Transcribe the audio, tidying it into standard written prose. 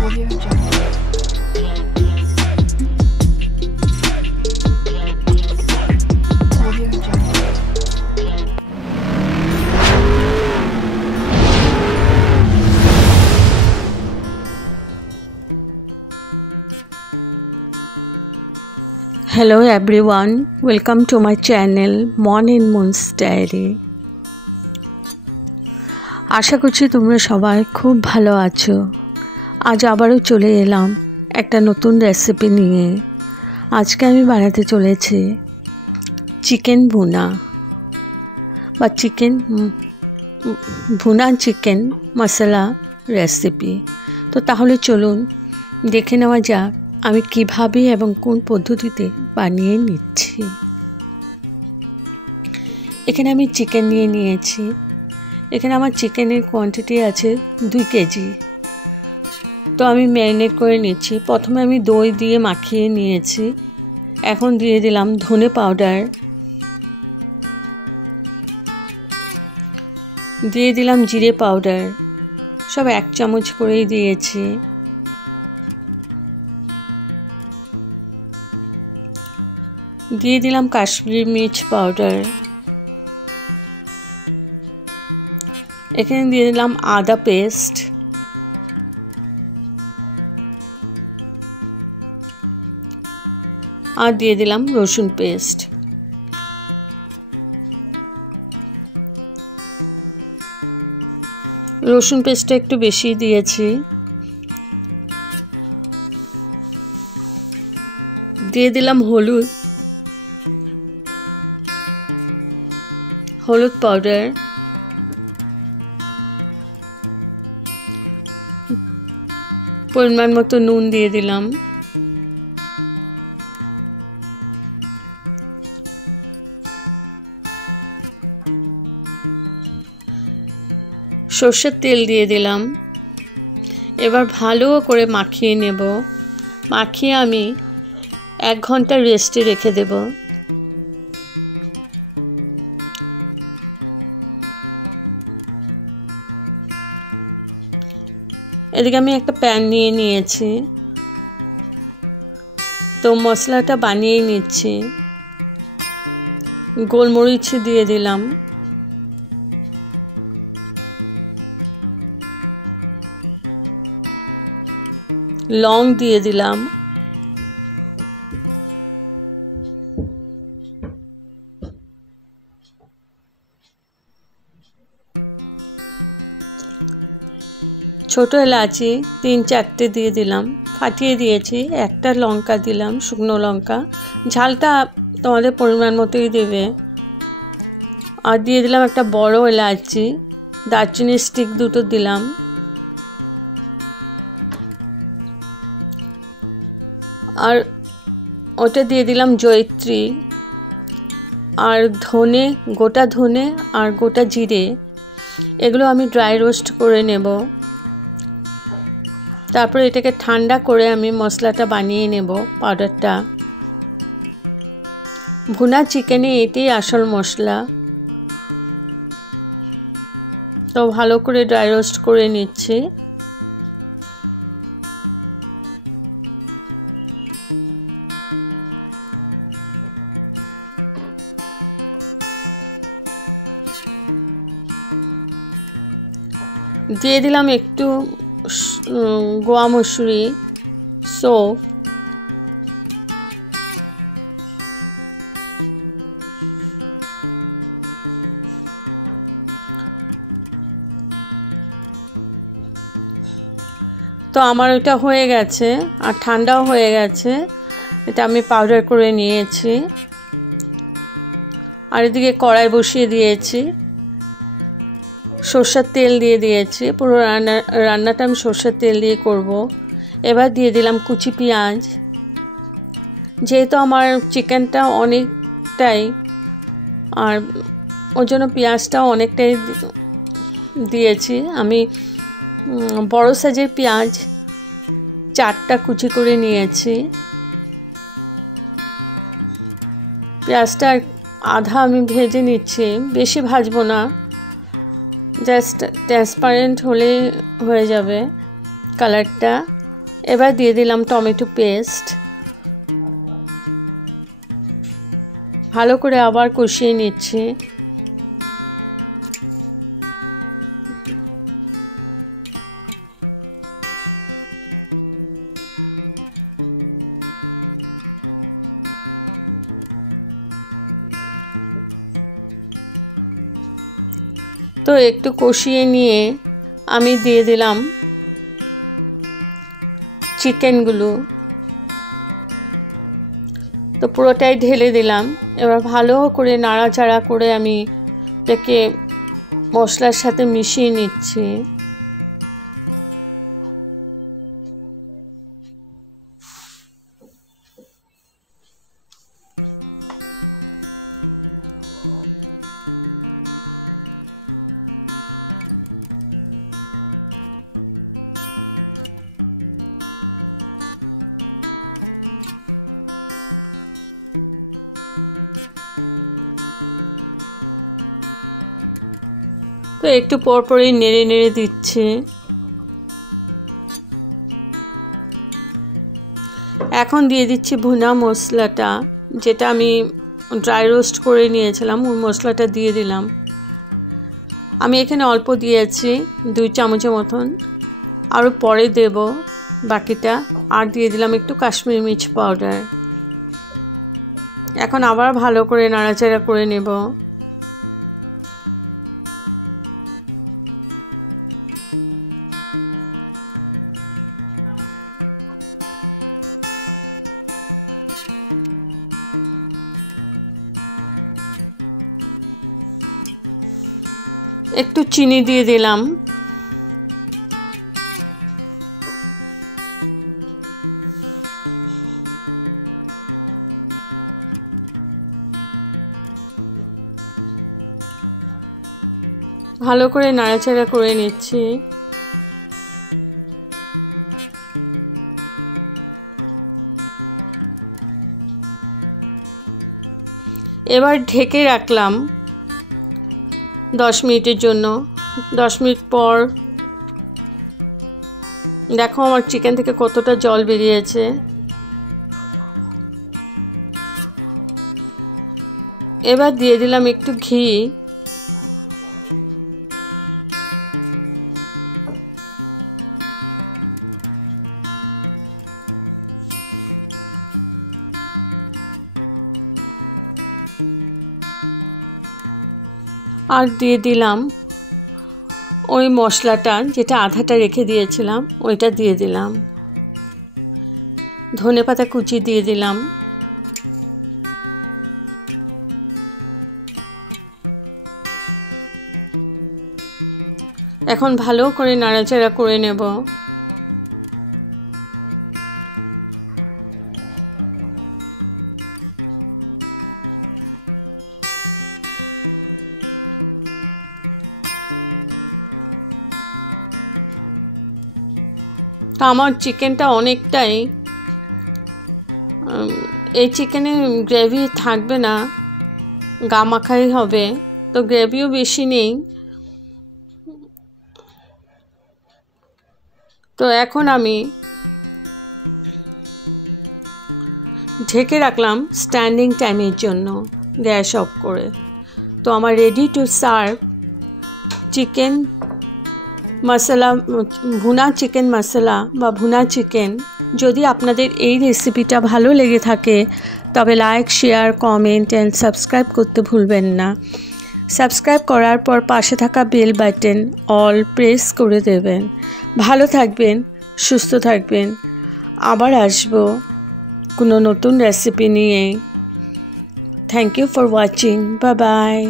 Audio Jungle. Audio Jungle. Hello everyone, welcome to my channel Morning Moon's Diary. আশা করছি তোমরা সবাই খুব ভালো আছো। আজ আবারও চলে এলাম একটা নতুন রেসিপি নিয়ে। আজকে আমি বানাতে চলেছি চিকেন ভুনা বা ভুনা চিকেন মশলা রেসিপি। তো তাহলে চলুন দেখে নেওয়া যাক আমি কিভাবে এবং কোন পদ্ধতিতে বানিয়ে নিচ্ছি। এখানে আমি চিকেন নিয়ে নিয়েছি। এখানে আমার চিকেনের কোয়ান্টিটি আছে 2 কেজি। তো আমি ম্যারিনেট করে নিচ্ছি। প্রথমে আমি দই দিয়ে মাখিয়ে নিয়েছি। এখন দিয়ে দিলাম ধনে পাউডার, দিয়ে দিলাম জিরে পাউডার, সব 1 চামচ করেই দিয়েছি। দিয়ে দিলাম কাশ্মীরি মির্চ পাউডার। এখানে দিয়ে দিলাম আদা পেস্ট, আর দিয়ে দিলাম রসুন পেস্ট। রসুন পেস্টটা একটু বেশি দিয়েছি। দিয়ে দিলাম হলুদ পাউডার, পরিমাণ মতো নুন দিয়ে দিলাম। সরষের তেল দিয়ে দিলাম। এবার ভালো করে মাখিয়ে নেব। মাখিয়ে আমি 1 ঘন্টা রেস্টে রেখে দেব। এদিকে আমি একটা প্যান নিয়ে নিয়েছি। তো মশলাটা বানিয়ে নিচ্ছি। গোলমরিচ দিয়ে দিলাম, লং দিয়ে দিলাম, ছোট এলাচি 3-4টে দিয়ে দিলাম, ফাটিয়ে দিয়েছি। একটা লঙ্কা দিলাম, শুকনো লঙ্কা। ঝালটা তোমাদের পরিমাণ মতোই দেবে। আর দিয়ে দিলাম একটা বড় এলাচি, দারচিনি স্টিক 2টো দিলাম। আর ওটা দিয়ে দিলাম জয়িত্রী, আর ধনে, গোটা ধনে আর গোটা জিরে, এগুলো আমি ড্রাই রোস্ট করে নেব। তারপরে এটাকে ঠান্ডা করে আমি মশলাটা বানিয়ে নেব, পাউডারটা। ভুনা চিকেনে এটাই আসল মশলা। তো ভালো করে ড্রাই রোস্ট করে নিচ্ছি। দিয়ে দিলাম একটু গোয়া মসুরি সৌফ, তো আমার এটা হয়ে গেছে আর ঠান্ডাও হয়ে গেছে। এটা আমি পাউডার করে নিয়েছি। আর এদিকে কড়াই বসিয়ে দিয়েছি, সরষের তেল দিয়ে দিয়েছি। পুরো রান্নাটা আমি সরষের তেল দিয়ে করব। এবার দিয়ে দিলাম কুচি পেঁয়াজ। যেহেতু আমার চিকেনটা অনেকটাই, আর ওর জন্য পেঁয়াজটাও অনেকটাই দিয়েছি। আমি বড় সাইজের পেঁয়াজ 4টা কুচি করে নিয়েছি। পেঁয়াজটা আধা আমি ভেজে নিচ্ছি, বেশি ভাজবো না, জাস্ট ট্রান্সপারেন্ট হলে হয়ে যাবে কালারটা। এবার দিয়ে দিলাম টমেটো পেস্ট, ভালো করে আবার কষিয়ে নিচ্ছি। তো একটু কষিয়ে নিয়ে আমি দিয়ে দিলাম চিকেনগুলো, তো পুরোটাই ঢেলে দিলাম। এবার ভালো করে নাড়াচাড়া করে আমি এটাকে মশলার সাথে মিশিয়ে নিচ্ছি। তো একটু পরপরই নেড়ে নেড়ে দিচ্ছি। এখন দিয়ে দিচ্ছি ভুনা মশলাটা, যেটা আমি ড্রাই রোস্ট করে নিয়েছিলাম, ওই মশলাটা দিয়ে দিলাম। আমি এখানে অল্প দিয়েছি, 2 চামচের মতন, আরও পরে দেব বাকিটা। আর দিয়ে দিলাম একটু কাশ্মীরি মির্চ পাউডার। এখন আবার ভালো করে নাড়াচাড়া করে নেব। একটু চিনি দিয়ে দিলাম। ভালো করে নাড়াচাড়া করে নিচ্ছি। এবার ঢেকে রাখলাম 10 মিনিটের জন্য। 10 মিনিট পর দেখো আমার চিকেন থেকে কতটা জল বেরিয়েছে। এবার দিয়ে দিলাম একটু ঘি। আর দিয়ে দিলাম ওই মশলাটা, যেটা আধাটা রেখে দিয়েছিলাম, ওইটা দিয়ে দিলাম। ধনেপাতা কুচি দিয়ে দিলাম। এখন ভালো করে নাড়াচাড়া করে নেব। তো আমার চিকেনটা অনেকটাই, এই চিকেনে গ্রেভি থাকবে না, গা মাখাই হবে, তো গ্রেভিও বেশি নেই। তো এখন আমি ঢেকে রাখলাম স্ট্যান্ডিং টাইমের জন্য, গ্যাস অফ করে। তো আমার রেডি টু সার্ভ চিকেন মশলা, ভুনা চিকেন মশলা বা ভুনা চিকেন। যদি আপনাদের এই রেসিপিটা ভালো লেগে থাকে তবে like, share, comment and subscribe করতে ভুলবেন না। সাবস্ক্রাইব করার পর পাশে থাকা বেল বাটন অল প্রেস করে দেবেন। ভালো থাকবেন, সুস্থ থাকবেন। আবার আসবো কোনো নতুন রেসিপি নিয়ে। Thank you for watching. Bye by.